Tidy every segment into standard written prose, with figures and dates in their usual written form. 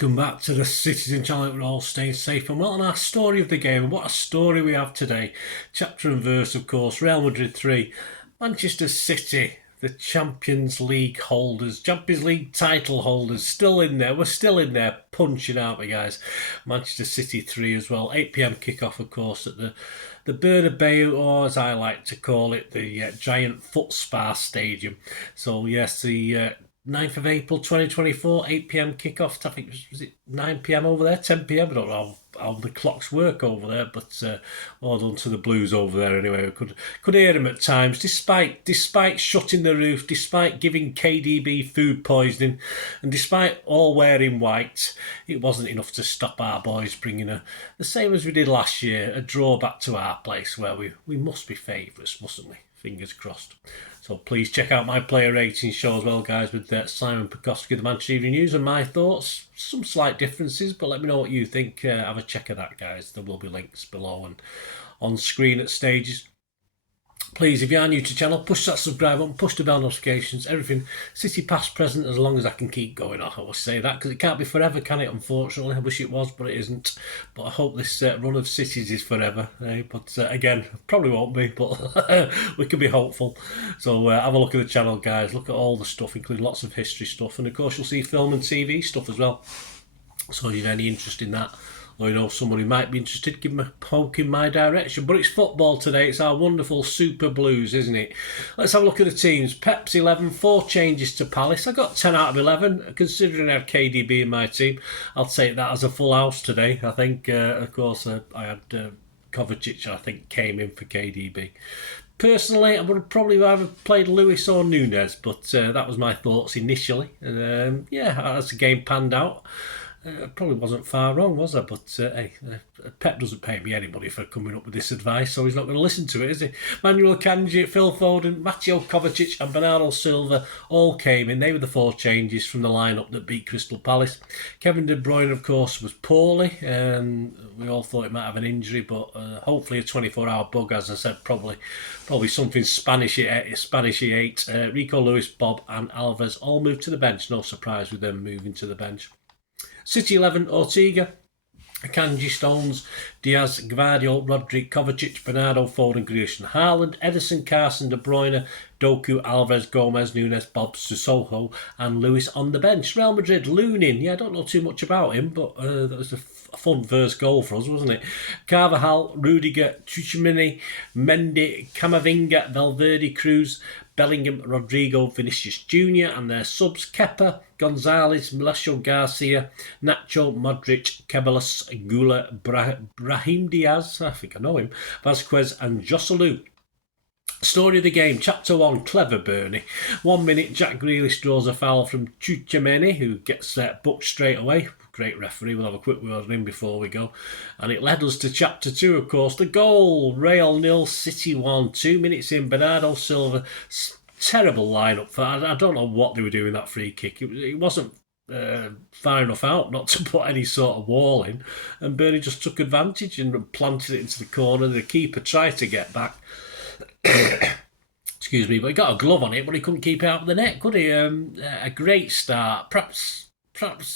Welcome back to the Citizen channel. We're all staying safe and well. And our story of the game, what a story we have today. Chapter and verse, of course. Real Madrid 3, Manchester City, the Champions League holders, Champions League title holders, still in there. We're still in there punching, aren't we, guys? Manchester City 3 as well. 8 p.m. kickoff, of course, at the Bernabeu, or as I like to call it, the giant foot spa stadium. So yes, the 9th of April 2024, 8 p.m. kickoff. I think was it 9 p.m. over there, 10 p.m. I don't know how the clocks work over there, but well done to the Blues over there anyway. We could hear them at times, despite shutting the roof, despite giving KDB food poisoning, and despite all wearing white. It wasn't enough to stop our boys bringing the same as we did last year, a draw back to our place where we must be favourites, mustn't we? Fingers crossed. So please check out my player rating show as well, guys, with Simon Pekoski, the Manchester Evening News, and my thoughts. Some slight differences, but let me know what you think. Have a check of that, guys. There will be links below and on screen at stages. Please, if you are new to the channel, push that subscribe button, push the bell notifications, everything. City past, present, as long as I can keep going. I will say that, because it can't be forever, can it? Unfortunately, I wish it was, but it isn't. But I hope this run of cities is forever. But again, probably won't be, but we can be hopeful. So have a look at the channel, guys. Look at all the stuff, including lots of history stuff. And of course, you'll see film and TV stuff as well. So if you have any interest in that, or you know someone who might be interested, give them a poke in my direction. But it's football today. It's our wonderful Super Blues, isn't it? Let's have a look at the teams. Pep's 11, 4 changes to Palace. I got 10 out of 11, considering I had KDB in my team. I'll take that as a full house today. I think, of course, I had Kovacic, I think, came in for KDB. Personally, I would have probably either played Lewis or Nunes, but that was my thoughts initially. And yeah, as the game panned out, probably wasn't far wrong, was I? But hey, Pep doesn't pay me anybody for coming up with this advice, so he's not going to listen to it, is he? Manuel Akanji, Phil Foden, Mateo Kovacic and Bernardo Silva all came in. They were the 4 changes from the lineup that beat Crystal Palace. Kevin De Bruyne, of course, was poorly. We all thought he might have an injury, but hopefully a 24-hour bug, as I said, probably something Spanish-y 8. Rico Lewis, Bob and Alvarez all moved to the bench. No surprise with them moving to the bench. City 11, Ortega, Akanji, Stones, Diaz, Gvardiol, Rodri, Kovacic, Bernardo, Foden, Grealish and Haaland, Ederson, Carson, De Bruyne, Doku, Alvarez, Gomez, Nunes, Bob, Sissoko and Lewis on the bench. Real Madrid, Lunin. Yeah, I don't know too much about him, but that was a fun first goal for us, wasn't it? Carvajal, Rudiger, Tchouameni, Mendy, Camavinga, Valverde, Cruz, Bellingham, Rodrigo, Vinicius Jr. and their subs: Kepa, Gonzalez, Milasho Garcia, Nacho, Modric, Ceballos, Gula, Brahim Diaz, I think I know him, Vasquez and Joselu. Story of the game, Chapter 1, clever Bernie. 1 minute, Jack Grealish draws a foul from Tchouameni, who gets booked straight away. Great referee, we'll have a quick word on him before we go. And it led us to Chapter 2, of course. The goal, Real 0, City 1. 2 minutes in, Bernardo Silva. Terrible lineup. I don't know what they were doing that free kick. It wasn't far enough out not to put any sort of wall in. And Bernie just took advantage and planted it into the corner. The keeper tried to get back. Excuse me, but he got a glove on it, but he couldn't keep it out of the net, could he? A great start. Perhaps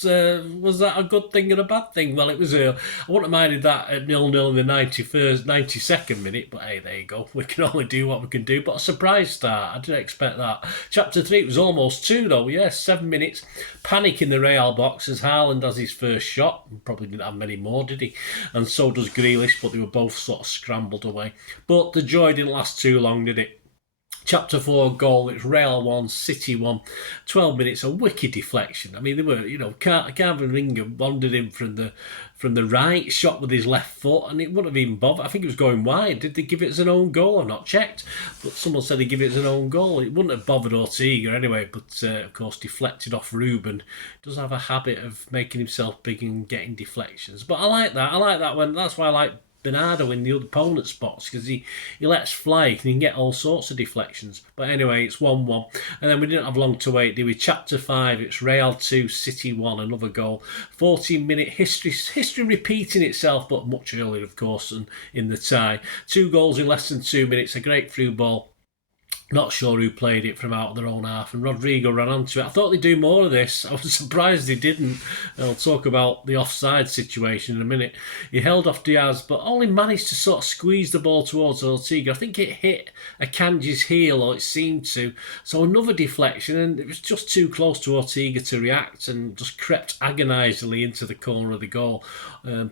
was that a good thing or a bad thing? Well, it was. I wouldn't have minded that at 0-0 in the 92nd minute, but hey, there you go. We can only do what we can do. But a surprise start. I didn't expect that. Chapter 3, it was almost 2 though. Yes, 7 minutes. Panic in the Real box as Haaland has his first shot. Probably didn't have many more, did he? And so does Grealish, but they were both sort of scrambled away. But the joy didn't last too long, did it? Chapter 4 goal, it's Real 1, City 1, 12 minutes, a wicked deflection. I mean, they were, Camavinga wandered in from the right, shot with his left foot, and it wouldn't have even bothered. I think it was going wide. Did they give it as an own goal? I've not checked, but someone said they give it as an own goal. It wouldn't have bothered Ortega anyway, but of course deflected off Ruben. Does have a habit of making himself big and getting deflections. But I like that when, that's why I like Bernardo in the other opponent's box, because he lets fly and he can get all sorts of deflections. But anyway, it's 1-1. And then we didn't have long to wait, did we? Chapter 5, it's Real 2, City 1, another goal. 14-minute history repeating itself, but much earlier, of course, and in the tie. 2 goals in less than 2 minutes, a great through ball Not sure who played it from out of their own half, and Rodrigo ran onto it. I thought they'd do more of this. I was surprised they didn't. I'll talk about the offside situation in a minute. He held off Diaz, but only managed to sort of squeeze the ball towards Ortega. I think it hit Akanji's heel, or it seemed to. So another deflection, and it was just too close to Ortega to react, and just crept agonisingly into the corner of the goal.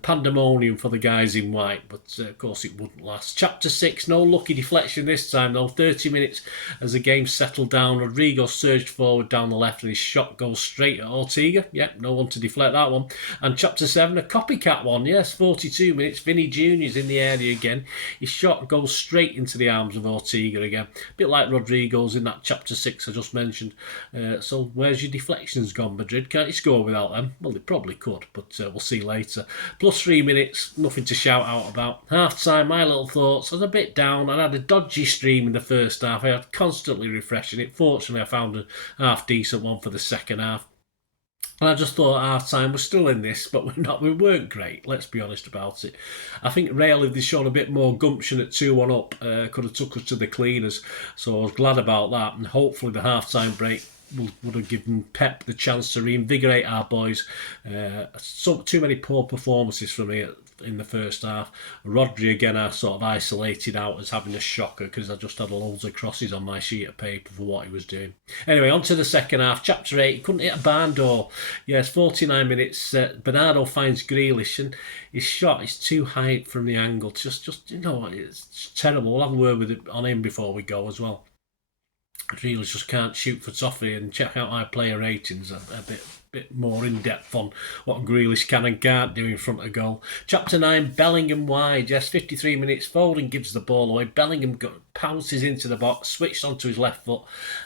Pandemonium for the guys in white, but of course it wouldn't last. Chapter 6, no lucky deflection this time though. 30 minutes as the game settled down. Rodrigo surged forward down the left and his shot goes straight at Ortega. Yep, no one to deflect that one. And chapter 7, a copycat one. Yes, 42 minutes. Vinny Jr.'s in the area again. His shot goes straight into the arms of Ortega again. A bit like Rodrigo's in that chapter 6 I just mentioned. So where's your deflections gone, Madrid? Can't you score without them? Well, they probably could, but we'll see later. Plus 3 minutes, nothing to shout out about. Half time, my little thoughts. I was a bit down. I had a dodgy stream in the first half. I had constantly refreshing it. Fortunately, I found a half decent one for the second half. And I just thought half time was still in this, but we weren't great, let's be honest about it. I think Real, if they'd shown a bit more gumption at 2-1 up, could have took us to the cleaners. So I was glad about that, and hopefully the half time break would have given Pep the chance to reinvigorate our boys. Too many poor performances from me in the first half. Rodri again, I sort of isolated out as having a shocker because I just had loads of crosses on my sheet of paper for what he was doing. Anyway, on to the second half. Chapter 8, he couldn't hit a barn door. Yes, 49 minutes. Bernardo finds Grealish and his shot is too high from the angle. Just it's terrible. We'll have a word on him before we go as well. Grealish just can't shoot for toffee, and check out my player ratings a bit more in depth on what Grealish can and can't do in front of goal. Chapter 9, Bellingham wide. Yes, 53 minutes. Foden gives the ball away. Bellingham pounces into the box, switched onto his left foot,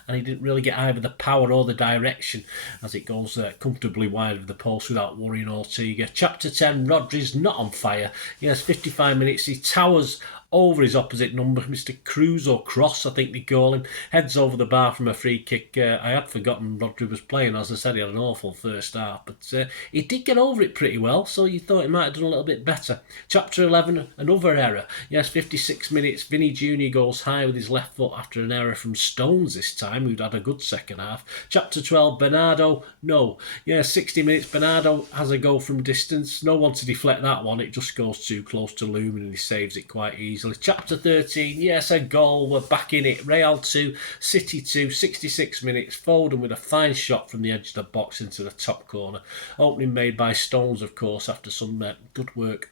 and he didn't really get either the power or the direction as it goes comfortably wide of the post without worrying Ortega. Chapter 10, Rodri's not on fire. Yes, 55 minutes. He towers over his opposite number, Mr. Cruz or Cross, I think they call him, heads over the bar from a free kick. I had forgotten Rodri was playing. As I said, he had an awful first half, but he did get over it pretty well, so you thought he might have done a little bit better. Chapter 11, another error. Yes, 56 minutes, Vinny Jr. goes high with his left foot after an error from Stones this time, who'd had a good second half. Chapter 12, Bernardo, no. Yeah, 60 minutes, Bernardo has a goal from distance. No one to deflect that one, it just goes too close to Lumen and he saves it quite easily. Chapter 13, yes, a goal, we're back in it. Real 2, City 2, 66 minutes. Foden with a fine shot from the edge of the box into the top corner. Opening made by Stones, of course, after some good work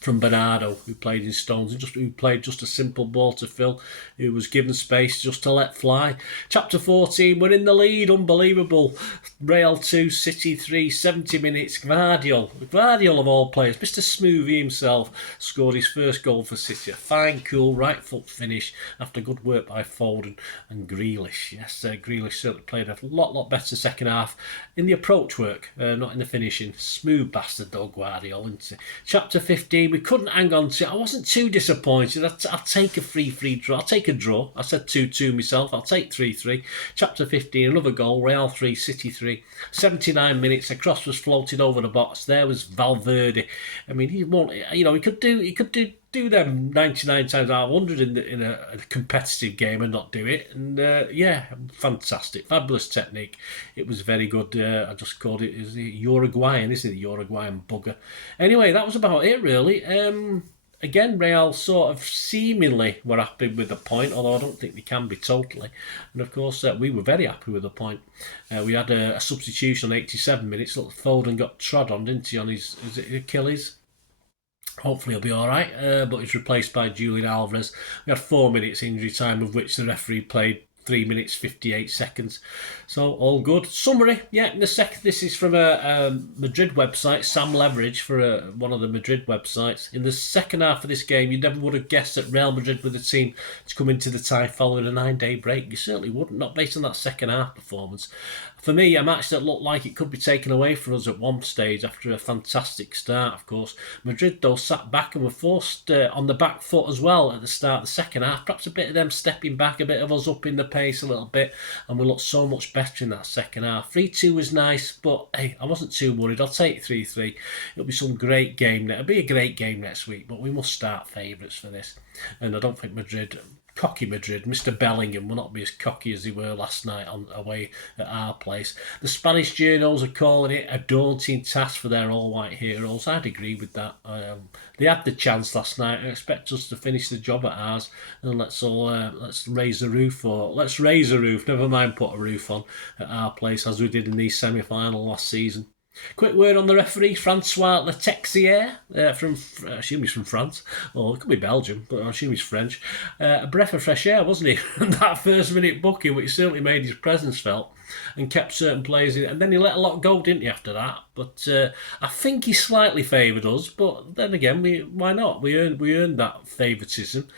from Bernardo, who played in Stones, and who played just a simple ball to Phil, who was given space just to let fly. Chapter 14, we're in the lead, unbelievable. Real 2, City 3, 70 minutes. Gvardiol of all players, Mr. Smoothie himself, scored his first goal for City. A fine, cool, right foot finish after good work by Foden and Grealish. Yes, Grealish certainly played a lot better second half in the approach work, not in the finishing. Smooth bastard though, Gvardiol, isn't he? Chapter 15, we couldn't hang on to it. I wasn't too disappointed. I'll take a free draw. I'll take a draw. I said 2-2 myself. I'll take 3-3. Chapter 15, another goal. Real 3, City 3. 79 minutes. A cross was floated over the box. There was Valverde. I mean, he could do them 99 times out of 100 in a competitive game and not do it. And fantastic. Fabulous technique. It was very good. I just called it Uruguayan, isn't it? Uruguayan bugger. Anyway, that was about it, really. Again, Real sort of seemingly were happy with the point, although I don't think they can be totally. And of course, we were very happy with the point. We had a substitution on 87 minutes. Little Foden got trod on, didn't he, on his Achilles? Hopefully he'll be alright, but he's replaced by Julian Alvarez. We had 4 minutes injury time, of which the referee played 3 minutes 58 seconds. So all good. Summary, in the second, this is from a Madrid website, Sam Leverage, for one of the Madrid websites. In the second half of this game, you never would have guessed that Real Madrid were the team to come into the tie following a 9-day break. You certainly wouldn't, not based on that second half performance. For me, a match that looked like it could be taken away from us at one stage after a fantastic start, of course. Madrid, though, sat back and were forced on the back foot as well at the start of the second half. Perhaps a bit of them stepping back, a bit of us upping the pace a little bit, and we looked so much better in that second half. 3-2 was nice, but hey, I wasn't too worried. I'll take 3-3. It'll be some great game. It'll be a great game next week, but we must start favourites for this. And I don't think Madrid cocky Madrid. Mr. Bellingham will not be as cocky as they were last night on away at our place. The Spanish journals are calling it a daunting task for their all-white heroes. I'd agree with that. They had the chance last night. I expect us to finish the job at ours, and let's raise the roof, or let's raise a roof. Never mind put a roof on at our place as we did in the semi-final last season. Quick word on the referee, Francois Letexier, I assume he's from France, or it could be Belgium, but I assume he's French. A breath of fresh air, wasn't he? That first minute booking, which certainly made his presence felt and kept certain players in. And then he let a lot go, didn't he, after that? But I think he slightly favoured us, but then again, why not? We earned that favouritism.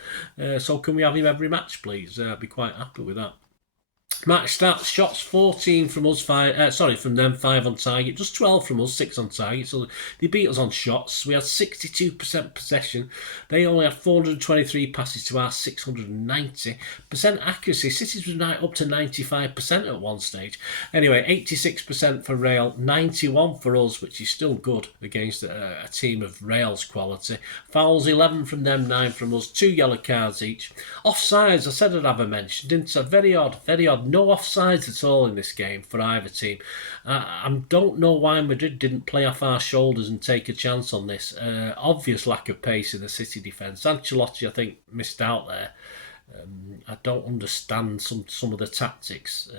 So can we have him every match, please? I'd be quite happy with that. Match stats, shots 14 from us, from them, 5 on target, just 12 from us, 6 on target, so they beat us on shots. We had 62% possession, they only had 423 passes to our 690. Percent accuracy, City's was up to 95% at one stage. Anyway, 86% for Real, 91 for us, which is still good against a team of Real's quality. Fouls, 11 from them, 9 from us, 2 yellow cards each. Offsides, I said I'd have a mention, didn't I? Very odd. No offsides at all in this game for either team. I don't know why Madrid didn't play off our shoulders and take a chance on this. Obvious lack of pace in the City defence. Ancelotti, I think, missed out there. I don't understand some of the tactics,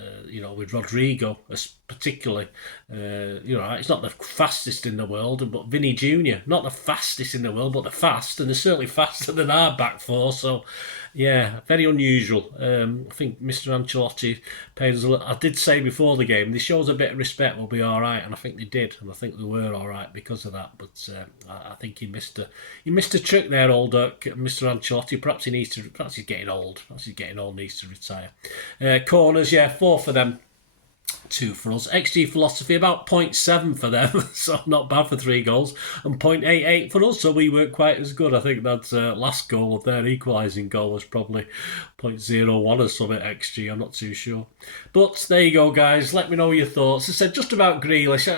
with Rodrigo particularly. He's not the fastest in the world, but Vinny Jr., not the fastest in the world, but the fast, and they're certainly faster than our back four. So, yeah, very unusual. I think Mr. Ancelotti paid us a little. I did say before the game, this shows a bit of respect, we'll be all right, and I think they did, and I think they were all right because of that. But I think he missed a trick there, old Mr. Ancelotti. Perhaps he's getting old. Perhaps he's getting old, needs to retire. Corners, 4 for them, 2 for us. XG philosophy, about 0.7 for them, so not bad for 3 goals, and 0.88 for us, so we weren't quite as good. I think that last goal of their equalising goal was probably 0.01 or something XG, I'm not too sure. But there you go, guys, let me know your thoughts. I said just about Grealish,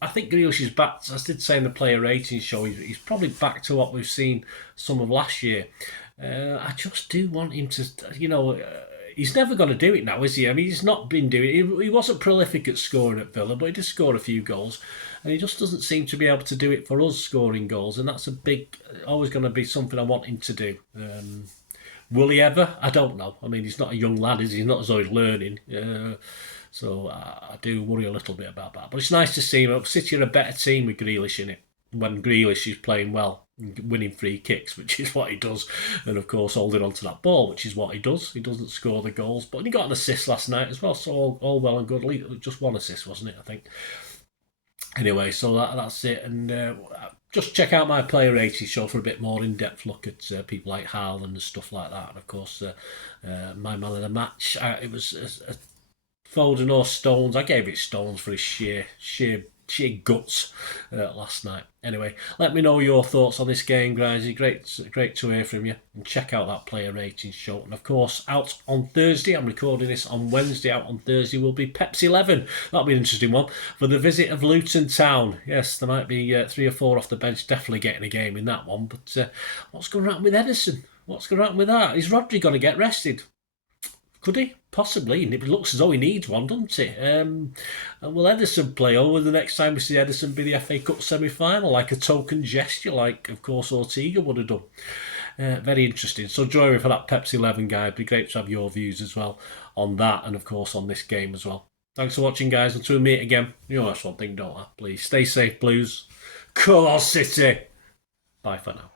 I think Grealish is back, as I did say in the player rating show, he's probably back to what we've seen some of last year. I just do want him to, he's never going to do it now, is he? I mean, he's not been doing it. He wasn't prolific at scoring at Villa, but he did score a few goals. And he just doesn't seem to be able to do it for us, scoring goals. And that's always going to be something I want him to do. Will he ever? I don't know. I mean, he's not a young lad, is he? He's not as though he's learning. So I do worry a little bit about that. But it's nice to see him. City are a better team with Grealish in it, when Grealish is playing well, winning free kicks, which is what he does, and of course holding on to that ball, which is what he does. He doesn't score the goals, but he got an assist last night as well, so all well and good. Just 1 assist, wasn't it, I think? Anyway, so that's it, and just check out my player rating show for a bit more in-depth look at people like Haaland and stuff like that, and of course my man of the match, it was Foden or Stones. I gave it Stones for his sheer guts last night. Anyway, let me know your thoughts on this game, guys. Great to hear from you. And check out that player rating show. And of course, out on Thursday, I'm recording this on Wednesday, out on Thursday will be Pepsi 11. That'll be an interesting one. For the visit of Luton Town. Yes, there might be 3 or 4 off the bench definitely getting a game in that one. But what's going to happen with Edison? What's going to happen with that? Is Rodri going to get rested? Could he? Possibly. And it looks as though he needs one, doesn't it? And will Edison play, or will the next time we see Edison be the FA Cup semi-final, like a token gesture, like, of course, Ortega would have done? Very interesting. So join me for that Pepsi 11, guy. It'd be great to have your views as well on that, and, of course, on this game as well. Thanks for watching, guys. Until we meet again, that's one thing, don't I? Please stay safe, Blues. Come on, City. Bye for now.